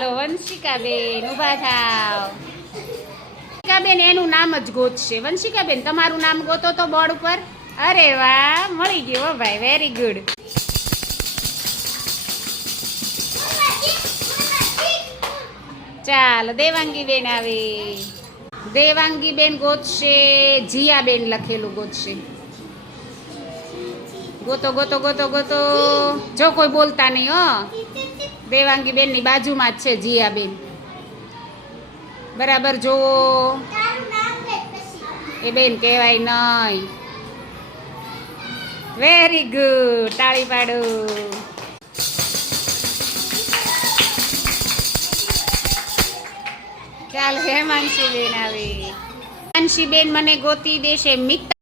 ચાલો વંશિકાબેન ઊભા થાવ. વંશિકાબેન એનું નામ જ ગોતશે. વંશિકાબેન તમારું નામ ગોતો તો બોર્ડ ઉપર. અરે વાહ, મળી ગયું હો ભાઈ, વેરી ગુડ. ચાલો દેવાંગીબેન આવે. દેવાંગીબેન ગોતશે જીયાબેન લખેલું ગોતશે. ગોતો ગોતો ગોતો ગોતો. જો કોઈ બોલતા નહીં હો. દેવાંગીબેન ની બાજુમાં જ છે જીયાબેન. બરાબર જોવો. એ બેન કહેવાય નહીં. વેરી ગુડ, તાળી પાડો. ચાલો હેમાંશીબેન આવે. હેમાંશીબેન મને ગોતી દેશે મિત્ર.